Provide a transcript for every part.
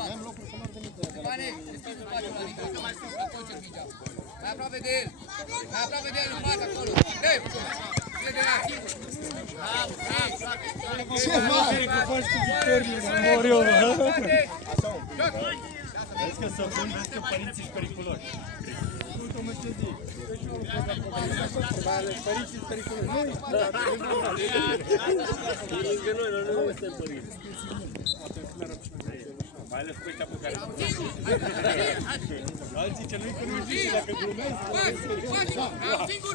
Mai am locuri să mă organizez. Stefane, deschid spațiul la Nicu. La Cocer mingea. Mai aproape de el. Mai aproape de el în față acolo. Dă-i! Fie de la singur. Ce mare! Cu faci cu victorie, mor eu, mă. Vezi că să bun, vezi că părinții sunt periculoși. Uite-mă ce zic. Mai ales părinții sunt periculoși. Lângă noi, noi nu suntem părinți. Mai ales cu ăștia pe care alții ce nu-i cunoști dacă glumesc. Singur!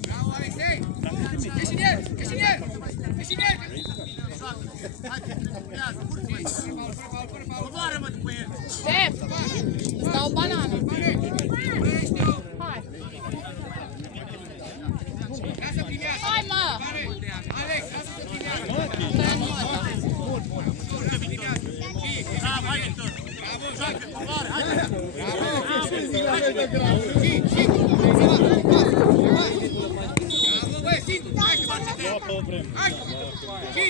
Bravo, Alexei! Cheșinier! Cheșinier! Cheșinier! Coboară-mă după el! Șef! Îți dau o banană! Hai! Lasă primează! Hai, mă! Alex, lasă să primează! Bravo, hai, Victor! Bravo, joacă, coboară, hai! Bravo! Bravo, băi, singur! Hai, că face de el! Hai! Și!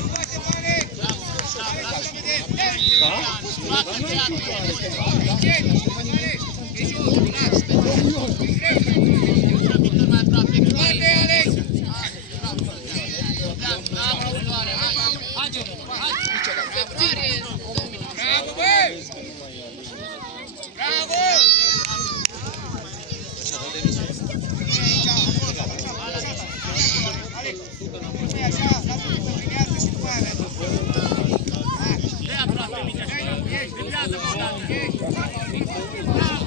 Nu face mare! Nu face mare! Hai, să vedem! Bravo, băi! Bravo! Alex, nu-i așa, lasă-l să primească și după aia vezi. Dă-i aproape, Mitea, ești, primează-mă odată, ești. Bravo,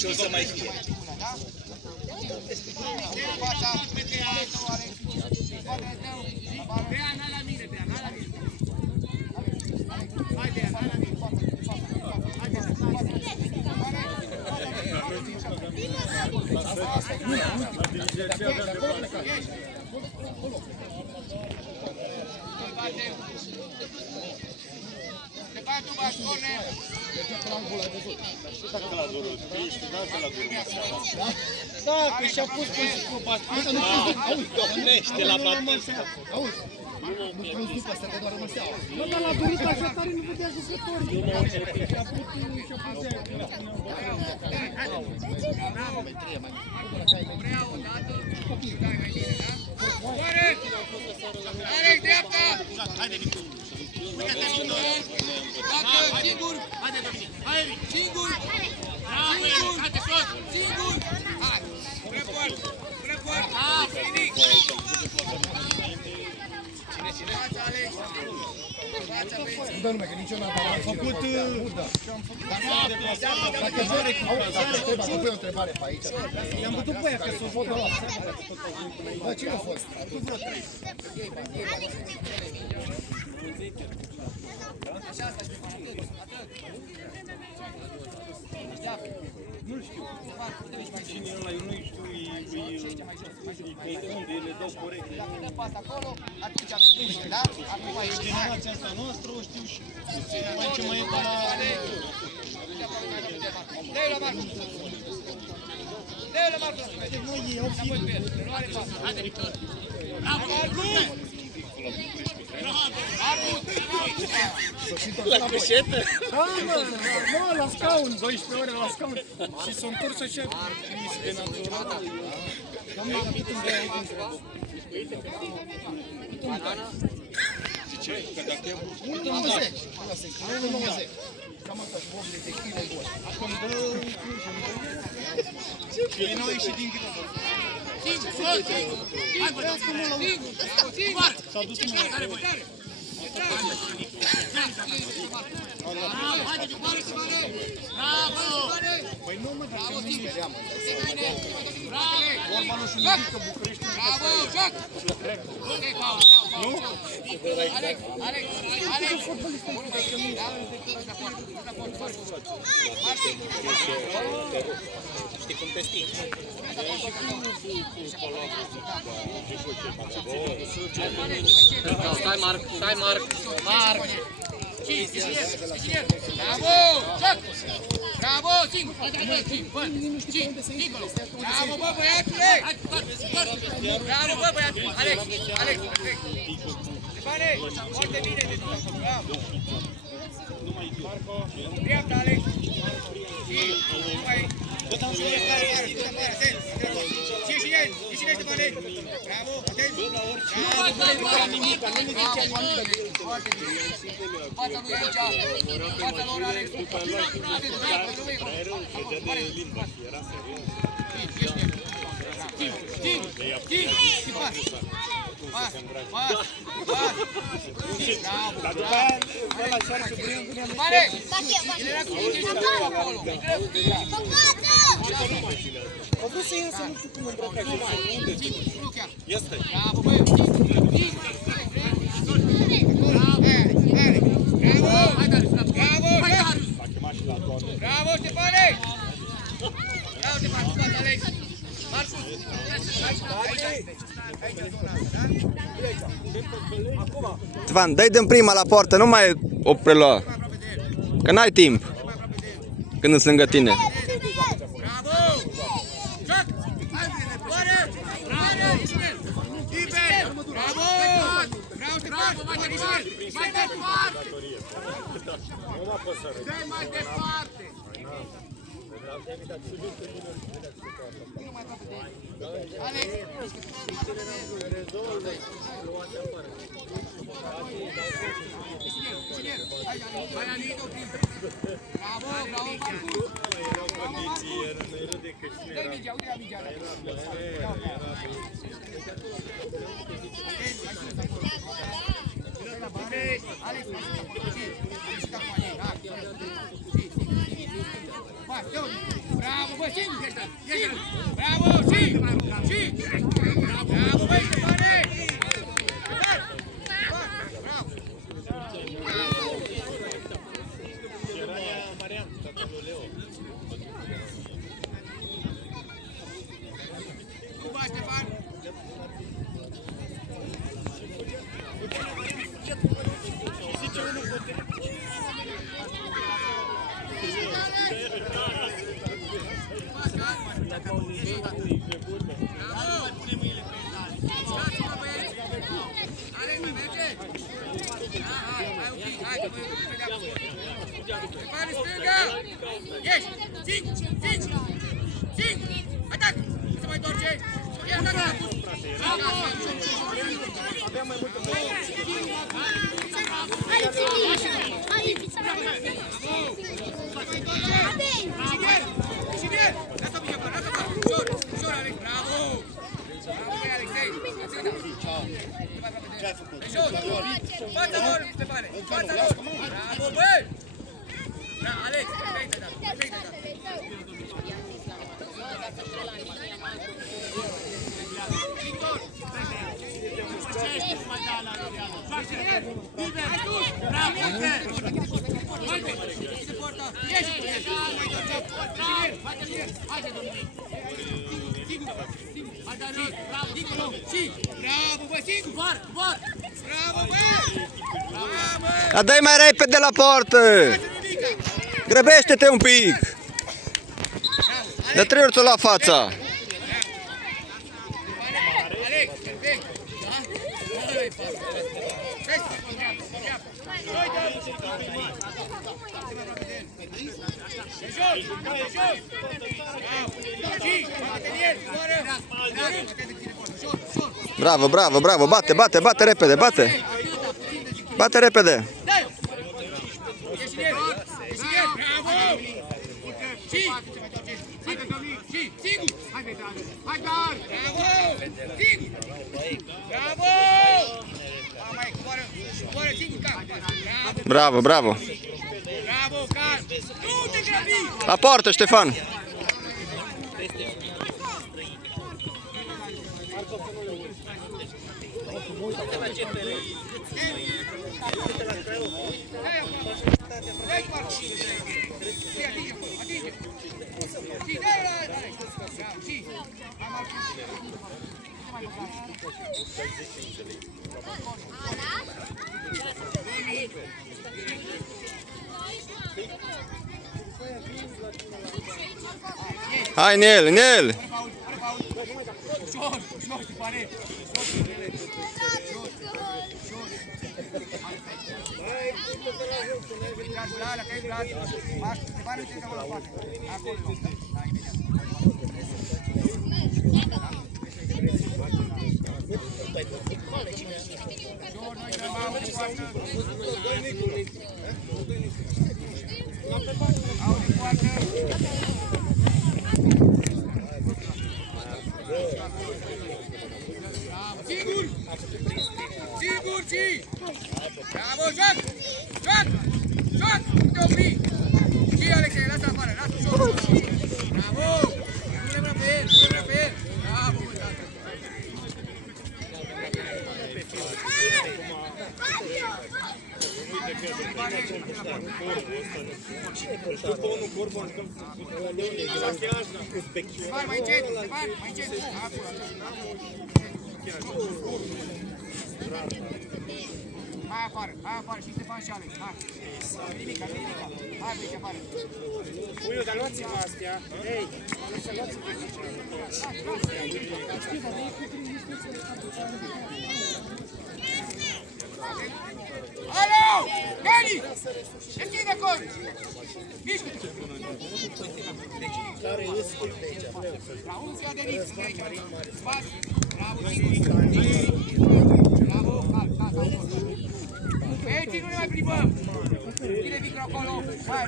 Și o să mai fie. Da, că și-a pus pe scupa. Pornește la batistă. Auzi, nu poți după să te doară măseaua. Bă, dar l-a dorit așa tare, nu putea jucători. Și-a pus Vreau o dată, dai mai bine, da? Corect! Alex, dreapta! Haide, Victor! Uite-te, Victor! Dacă, singur! Haide, Domine! Hai, singur! Bravo, Eric! Haide, sos! Singur! Hai! Pune poartă! Pune poartă! Finic! Cine? Fața, Alex! Fața, băieții! Dă nume, că nici eu n-am făcut. Dacă pui o întrebare pe aici. I-am bătut pe aia că s-o fotă la Bă, cine a fost? Tu vreo 3. Așa asta și atât, atât. Nu știu. Cine e ăla, eu nu știu, e unde le dau corect. Dacă dă pas acolo, atunci împinge, da? Acum aici. Generația asta noastră o știu și mai ce mai e pe la... Dă-i la Marcus! Dă-i la Marcus! Măi, au fi... Nu are pas. Haide, Victor! Bravo, Marcus! La cușetă? Da, mă, la scaun, 12 ore la scaun. Și s-a întors așa. De natural. Zice, că dacă e... 1,90. Cam asta și 80 de kg gol. Acum dă... Ei n-au ieșit din greu. Singur, singur! Hai, bă, singur! Singur! S-a dus în Care, băi? Bravo, haide, Victorie, se vale! Bravo! Păi nu, mă, dacă nu Bravo, singur! Se vine! Bravo! Bravo, joc! Ok, pauză. Alex, Alex, Alex! Știi cum te știi? Stai, Marc, stai, Marc. Marc! Bravo! Joc! Bravo, singur! Singur! Bravo, bă, băiatule! Bravo, bă, băiatule! Alex, Alex, perfect! Stefane, foarte bine de tot! Bravo! Dreapta, Alex! Și, mai... Și el, Stefane! Bravo, atent! Nu mai stai, Marc! Nimic, foarte bine! Fața lui aici! Fața lor, Alex! Atent, Dar după aia ăla șarpe prin Pare! El era cu mine și acolo! Au vrut să iasă, nu știu cum îmbrăcat. Este. Bravo, băi! Bravo, Stefane! Bravo, Stefane, Alex! Marcus! Stefan, dă-i din prima la poartă, nu mai o prelua. Că n-ai timp când sunt lângă tine. Bravo! Joc! Oare! Oare! Liber! Bravo! Bravo, Stefan! Mai departe! Dă-i mai departe! Alex! Hai, Anito! Bravo, bravo, Marcus! Bravo, Marcus! Dă-i mingea, uite la mingea! Alex, bravo, bă, singur! Bravo, și! Bravo, băi, Stefane! Bravo! Cum va, Stefan? Stefane, stânga! Ieși! Singur! Atac! Nu se mai întoarce! Ia atacă! Aveam mai multă băie. Lasă-o bine, lasă-o! Ușor, Alex! Bravo! Bravo, băi, Alexei! Ușor! Fața lor, Stefane! Fața lor! Bravo, băi! Da, Alex! Perfect, da! Victor! Bravo, bă, singur! Bravo, bă! Dar dă-i mai repede la poartă! Grăbește-te un pic! De 3 ori ți-o la fața! Alex, perfect! Bravo, bravo, bravo! Bate, bate, bate repede, bate! Bate repede! Bravo, bravo! Bravo, Car! Nu te grăbi! La poartă, Ștefan! Dai, Marco! Sì, atinge! Sì, dai, dai! Bravo, sì! Hai Marco! Mai Hai, Nel, Nel! Ușor, te pare! Vlad, atent, Vlad! Marc, te pare, uite acolo la spate! Acolo, da, imediat! Ușor, noi dăm mamă de poartă! Au de poartă! Sigur! Sigur, și! Bravo, joc! Joc! Joc! Nu te opri! Și, Alexei, lasă afară, lasă ușor! Bravo! Pune mâna pe el, pune mâna pe el! Bravo, mă, tată! Stefan, mai încet! Stefan, mai încet! Acolo, hai afară, și Stefan și Alex, hai! Nu-i nimica, hai pe aici afară! Uiu, dar luați-vă astea! Hei, să luați-vă Alo! Dani! Deschide acolo! Mișcă-te! La unul se ia de ric, de aici! Spate! Bravo, bravo! Bravo! Ei, ții, nu ne mai plimbăm! Ține Victor acolo! Mai!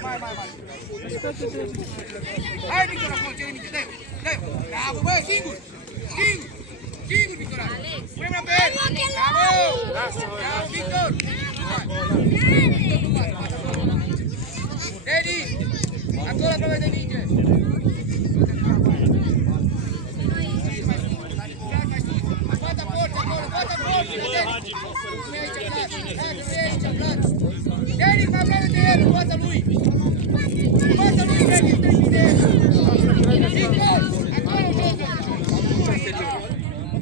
Hai, Victor, acolo, ține minte, dă-i! Bravo, bă, singur! Singur, Victor! Pune mâna pe el! Bravo! Bravo, Victor! Dedi! Acolo aproape de minge! Fata porți acolo! Fata porți! Nu e aici, Vlad! Dacă nu e aici, Vlad! Dedi, mai aproape de el! În fața lui! În fața lui, Dedi! Stai de el! Victor! Acolo, jocă!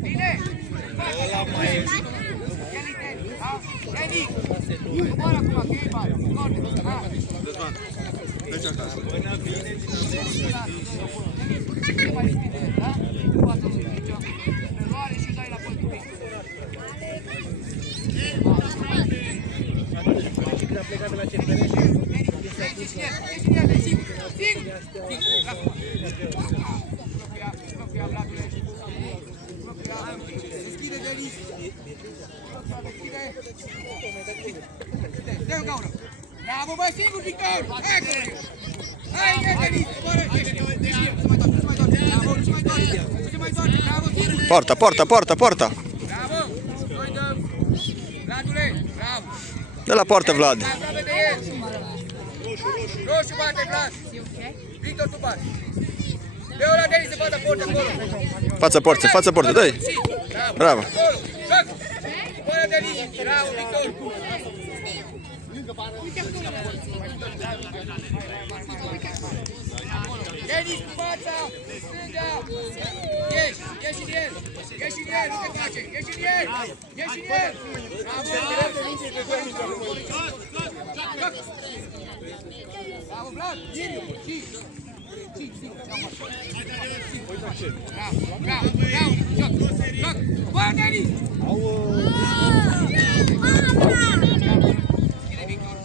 Bine! Ăla mai e! Dedi! Coboară acum, că e bani! Corte! Răzvan, mergi acasă. Nu mai respinde, da? Nu poate să zice. Luare și dai la păltul mic. a plecat de la CFR. Ești în el, sigur! Sigur! Blochea, Vladule! Deschide, Denis! Deschide! Dă-i o gaură! Bravo, bă, singur, Victor! Hai, Denis! Hai, Denis! Coboară! Ești el! Nu se mai doarme! Bravo, nu se mai doarme! Nu se mai doarme! Bravo, singur! Porta! Bravo! Noi dăm! Vladule! Bravo! De la poartă, Vlad. Mai aproape de el! Roșu bate, Vlad! Victor, tu bate! Dă-o la Denis să facă portă acolo! Față portă, dă-i! Bravo! Acolo! Joc! Bună, Denis! Bravo, Victor! Denis, cu fața! Stânga! Ieși din el! Nu te face! Ieși din el! Bravo! Bravo, Vlad! Bravo! Joc! Bă, Denis! Bine, Victor!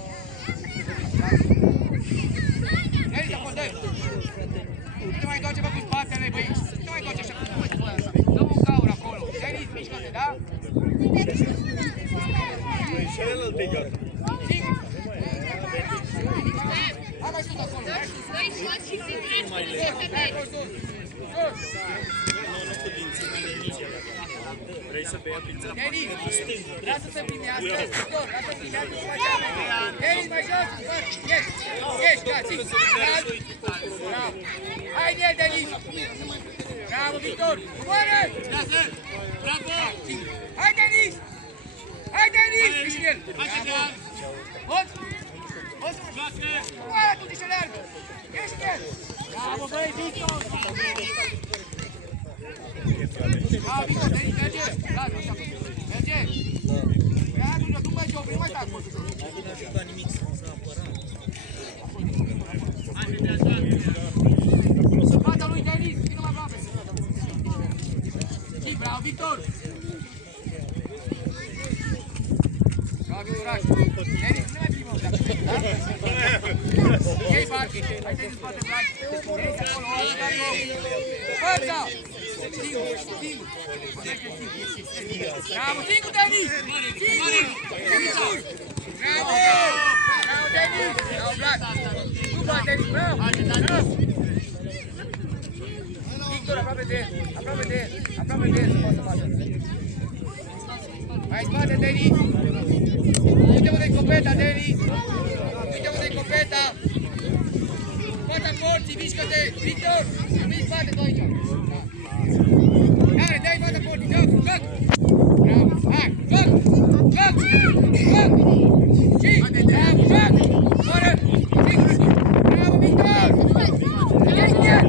Denis, acolo, dă-i! Nu te mai întoarce, bă, cu spatele, băi! Nu te mai întoarce așa, cum mai te voi așa? Dă-mă un gaur acolo! Denis, mișcă-te, da? Și celălalt e gata. Sigur! Hai mai sus acolo! Vrei să bei pizza? Denis, lasă să primească, Victor, lasă să primească și mai cealaltă. Denis, mai jos, ieși, da, sigur. Bravo. Hai în el, Denis. Bravo, Victor. Coboară! Bravo. Hai, Denis. Ești în el. Bravo. Aia tu zici leargă! Ieși de el! Bravo, băi, Victor! Da, Victor, merge! Lasă, așa. Merge! Ia, tu mergi, opri, mai stai acolo. Fața lui Denis, vină mai aproape! Și, bravo, Victor! Bravo, Victoraș! Denis, nu mai primă, dacă ei bani, hai să-i spate bani, ei se acolo, forța! Singur, singur, bravo, singur, Denis! Singur! Bravo! Bravo, Denis! Bravo, Vlad! Nu bani, Denis, bravo! Victor, aproape de el, aproape de el, aproape de el, să poată să bată. Mai spate, Denis! Uite unde-i copeta, Denis! Uite unde-i copeta! Fața porții, mișcă-te! Victor! Nu-i spate tu aici! Ia-le, dai fața porții! Joc! Joc! Bravo! Hai! Joc! Joc! Joc! Și! Bravo! Joc! Fără! Singur! Bravo, Victor! Ești în el!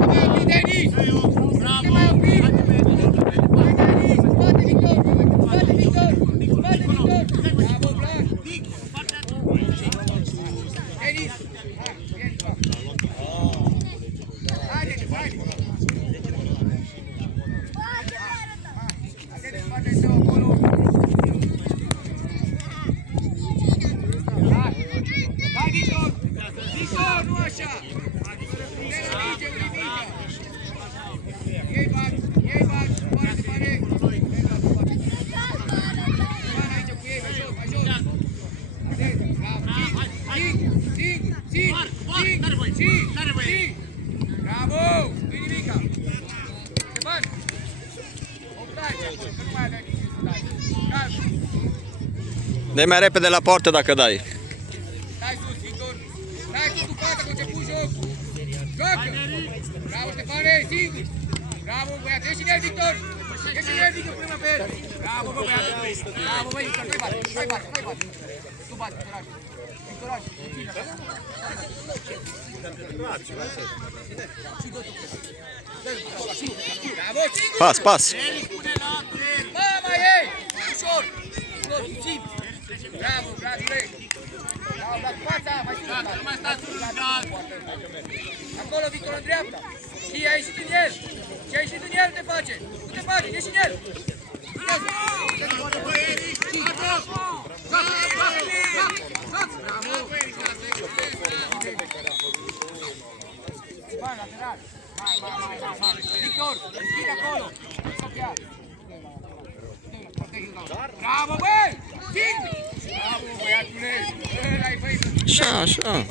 Te mai opri, Denis! Te mai opri! Hai, Denis! Spate, Victor! Spate, Victor! Spate, Victor! Bravo, Vlad! Denis! Hai, vien, joc! Haide, haide! Haide, spate-se acolo! Hai! Hai, Victor! Victor, nu așa! Te ridice, Ei bani, foarte tare! Bani aici cu ei, mai jos, mai jos! Atent, bravo! Singur! Bravo! Nu-i nimica! Ștefan! Optai! Că nu mai aveai nici discutai! Calm! Dă-i mai repede la poartă dacă dai. Stai sus, Victor! Stai sus cu fața, că început jocul! Joacă! Bravo, Ștefane! Singur! Bravo, băiat! Ieși în el, Victor! Ieși în el, Victor, până pe el! Bravo, bă, băiat! Bravo, băi, Victor! Nu-i bate! Nu-i bate! Nu-i bate! Tu bate, Victoraș! Victoraș! Puțin, așa! Bravo, singur! Pas, pas. Mama ei! Ușor! Ușor, puțin! Bravo, bratule! Bravo, la fața! Mai sus! Nu mai stați acolo, Victor, în dreapta! Și ai ieșit în el! Și ai ieșit în el, te face! Nu te face, ieși în el! Bani, lateral! Hai! Victor, schide acolo! Bravo, băi! Singur! Bravo, băiatule! Ăla-i, băi! Așa, așa.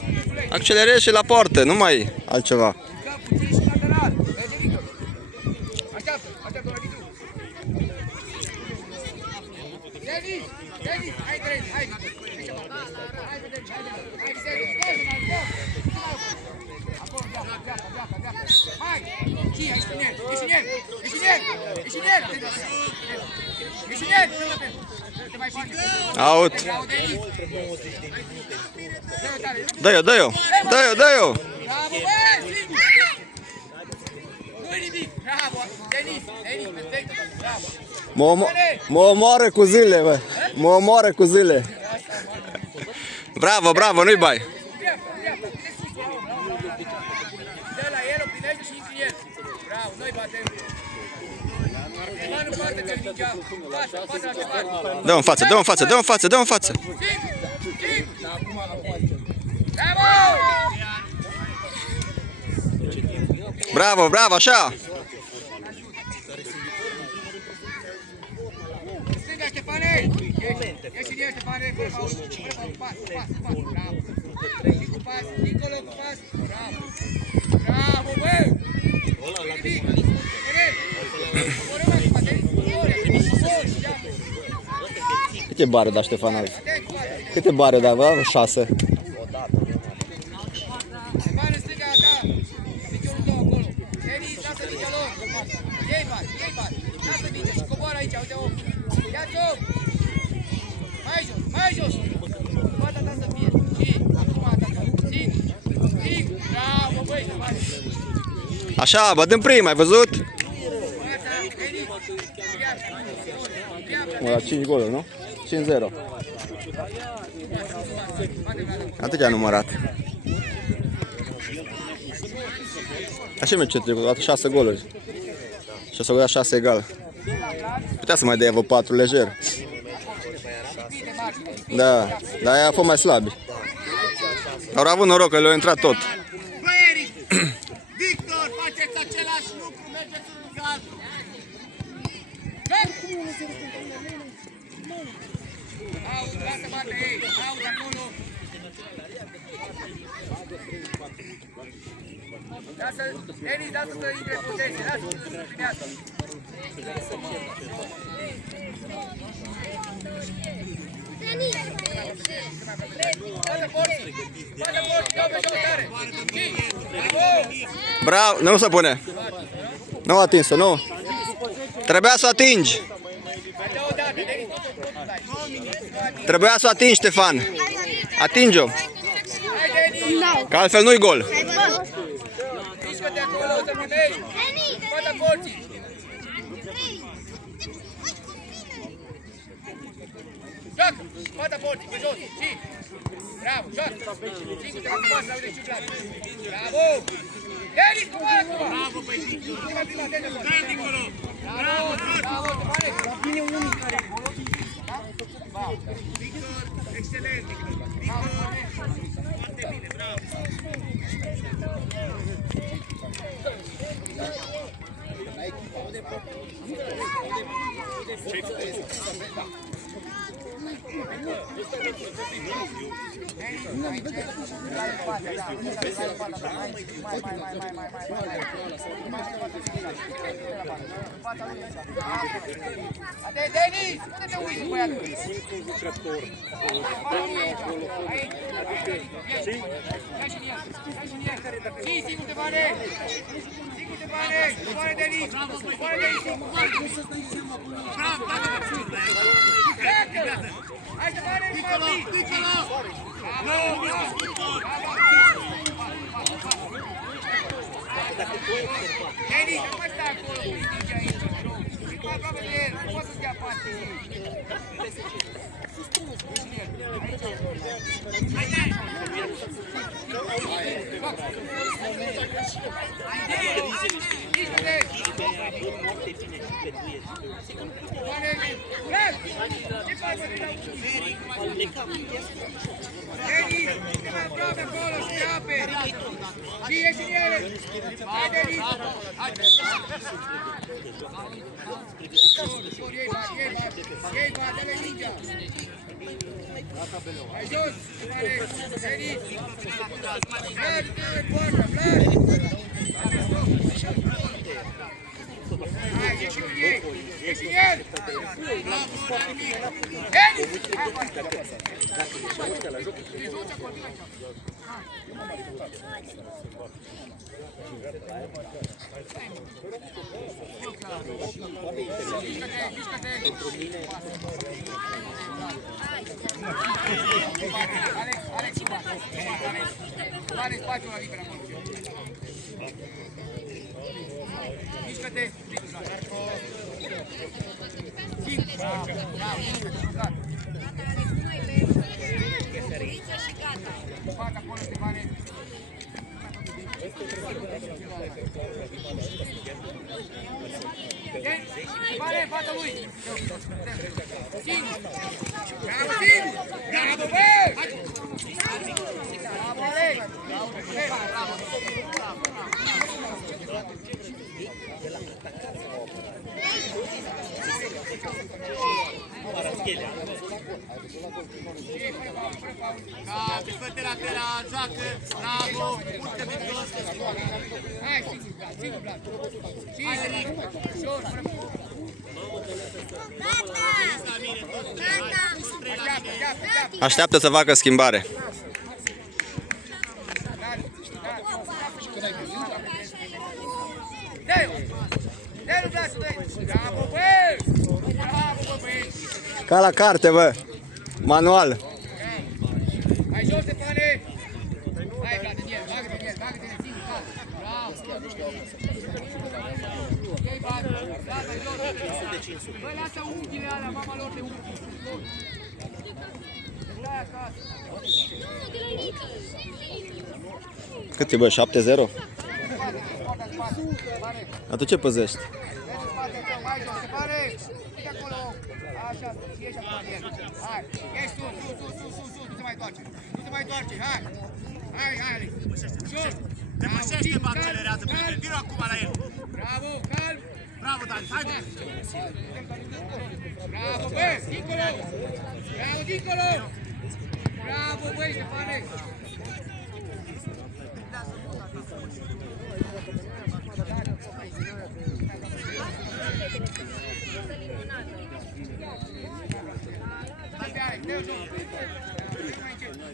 Accelerezi și la poartă, nu mai altceva. Dă puțin și lateral! Merge, Victor! Așteaptă, la Victor! Denis! Denis! Hai, Denis! Hai, Victor! Hai, vedem! Hai, Victor! Acolo, dreapta! Hai! Și, aici în el! Ești în el! Te mai faci! Out. Bravo, Denis! Dă-i-o! Bravo, băi! Singur! Nu-i nimic! Bravo! Denis, perfect! Bravo! Mă omoară cu zile, bă. Mă omoară cu zile. Bravo, bravo, nu-i bai. Dreapta! Vine sus, bravo! Dă la el, o primește și intri în el! Bravo, noi batem! Ștefan în față, că-l mingea! Față la Ștefan! Dă-o în față! Singur! Bravo! Bravo, așa! Stânga, Ștefane! Ieși în el, Ștefane! Pas! Bravo! Și cu pas, dincolo cu pas! Bravo, bă! Nimic! Câte bare da Ștefan azi? Câte bare da, bă? 6. Ștefan, în stânga ta! Piciorul tău acolo! Denis, lasă mingea lor! Iei bani! Lasă mingea și coboară aici, uite-o! Ia-ți-o! Mai jos! Poate ta să fie! Așa, bă, din prima, ai văzut? La 5 goluri, nu? 5-0. Atât a numărat. Așa merge trecut, dată 6 goluri. Și o să o dea 6 egal. Putea să mai dea vreo 4 lejer. Da, dar aia a fost mai slabi. Au avut noroc că le-au intrat tot. Victor, faceți același lucru, mergeți unul ca altul. Aud, lasă bate ei, aud acolo. Lasă, Denis, lasă să intre în posesie, lasă să primească. Bate porții, dau pe jocare. Bravo, nu se pune. Nu a atins-o, nu. Trebuia să o atingi. Trebuia să o atingi, Ștefan. Atinge-o. Că altfel nu-i gol. Mișcă-te acolo, să primești. Bate porții. Joacă, bate porții, pe jos, și. Bravo, joacă. Singur te va cumva să aude ciuclat. Bravo. Denis, coboară acum. Bravo, băi, Victor. Dă dincolo. Bravo, bravo, te pare. Vine unul care e acolo. Victor, excelent, Victor. Foarte bine, bravo. Ate, Denis, unde te uiți, băiatul? Și, sigur te bane! Sigur te bane! Coboare, Denis! Coboare, Denis! Bravo! Hai să bane, Mati! Denis, nu mai stai acolo! E aproape de el, nu poți să-ți dea parte! Hai jos, Denis! Vlad, poartă, Vlad! Hai, ieși în ei! Ieși în el! Denis! Alex, pare spațiul la liber acolo. Mișcă-te! Bravo, bravo! Fac acolo, Stefane! Stefane, fața lui! Singur! Bravo, singur! Bravo, bă! Bravo, Alex! Bravo! Da, pe lateral, joacă, bravo, urcă Victor. Hai, singur, Vlad. Singur, ușor, fără punct. Așteaptă să facă schimbare. Dă-i, Vlad, dă-i. Bravo, bă! Bravo, băi! Ca la carte, bă. Manual. Hai jos, Stefane! Hai, Vlad, în el, bagă-te în el, bagă-te în el, singur, Ei, bani, gata, jos. Băi, lasă unghiile alea, mama lor de unghi. Stai acasă. Cât e, bă, 7-0? Dar tu ce păzești? Mai jos, se pare! Uite acolo! Așa, ieși acolo în el. Hai, ieși sus, nu te mai întoarce. Nu te mai întoarce, hai! Hai, Alex! Jos! Depășește, mă, accelerează pe nivel. Vino acum la el. Bravo, calm! Bravo, Dani, hai! Bravo, bă, dincolo! Bravo, dincolo! Bravo, băi, Ștefane!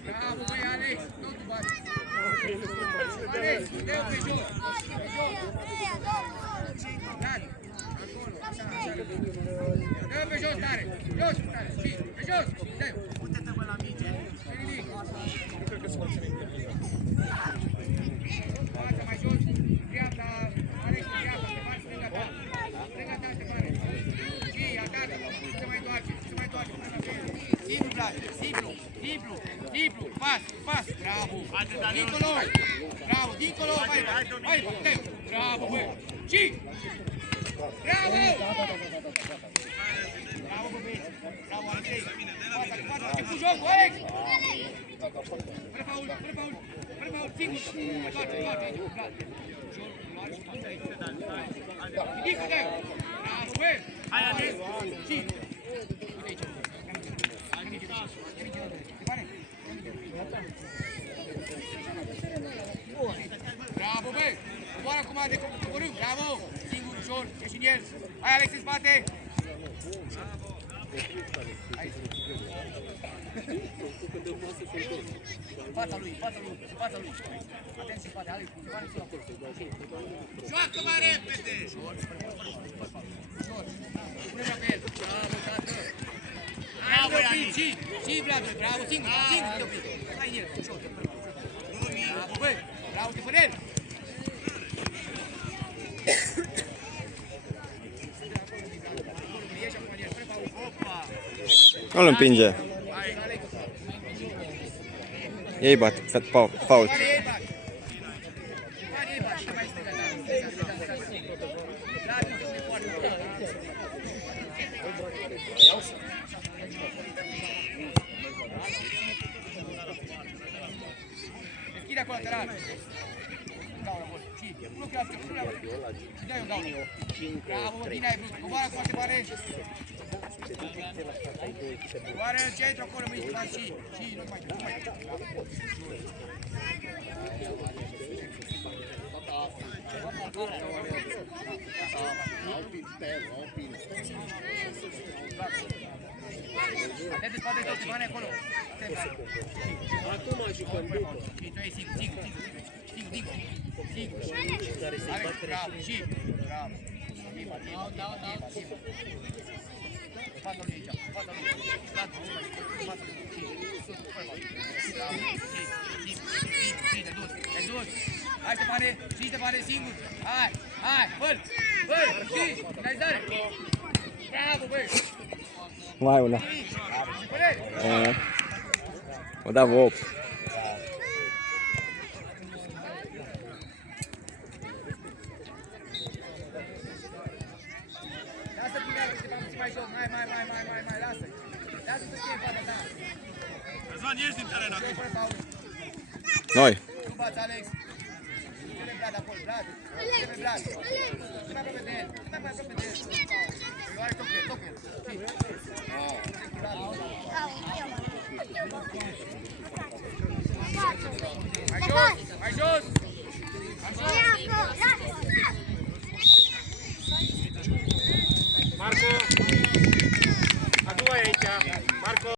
Bravo, băi, Alex! Nu tu bate! Alex, dă-o pe jos! Dani, acolo, așa, dă-o pe jos, tare! Jos, tare! Pe jos! Dă-o! Uite-te, mă, la minge. Fața mai jos, dreapta, Alex, dreapta, te faci stânga ta. Stânga ta, te pare. Și, atacă, nu se mai întoarce, nu se mai întoarce. Simplu, Vlad, simplu, pas, bravo. Dincolo, bravo, dincolo, hai, dă-i. Bravo, bă. Și, bravo. Bravo, bă, băieți. Bravo, Andrei. Fața, ce cu jocul, Alex. Fără faul, singur. Toate, aici, Vlad. Ridică, dă-i. Bravo, bă. Hai, Alex. Și, uite aici. Bravo, băi! Coboară acum de coborâm, bravo! Singur, ușor, ești în el! Hai, Alex, în spate! Hai! Fața lui! Atenție, spate, Alex, spate sus acolo! Joacă mai repede! Ușor! Pune-mă pe el! Bravo, tată! Bravo, Ianic! Și, Vlad, bravo, singur, te opri! Hai în el, ușor! Bravo, băi! Bravo, Ștefănel! Nu-l împinge. Ei bat, fault. Deschide acolo lateral. Gaură, bol. Și nu crească, nu crească. Și dai un gaură. Bravo, bine ai vrut. Coboară acolo, te pare. Coboară în centru acolo, mâini, faci și nu mai. Atent, spate tot, te pare acolo. Acum jucăm după. Și tu ești singur. Alex, bravo, și bravo. Fața lui aici, fața lui. Fața lui. Și, te dus. Hai, Ștefane, singur. Hai, băi, și, finalizare. Bravo, băi. Mai una. Ștefane. O da 8. Lasă punerea, că te va puțin mai jos. Mai, lasă. Lasă să fie în fața ta. Răzvan, ieși din teren acum. Fără faul. Noi. Nu bați, Alex. Ține Vlad acolo, Vlad. Ține Vlad. Cât mai aproape de el. Hai, toc el. Mai jos. Marco! A tua aici! Marco!